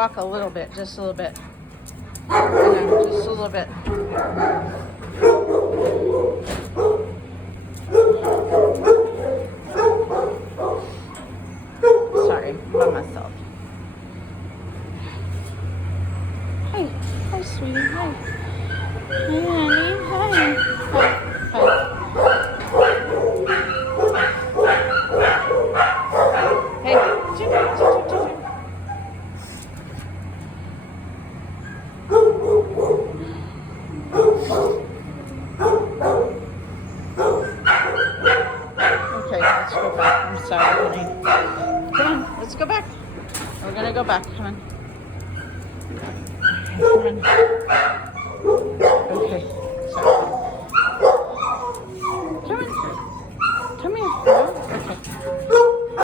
walk a little bit, just a little bit. Yeah, just a little bit. Sorry, I'm by myself. Hi, hi, sweetie, hi. Hi, honey, hi. Hi, hi. Hey, okay, let's go back. I'm sorry, honey. Come on, let's go back. We're gonna go back. Come on. Come on. Okay. Sorry. Come on. Come here. No? Okay.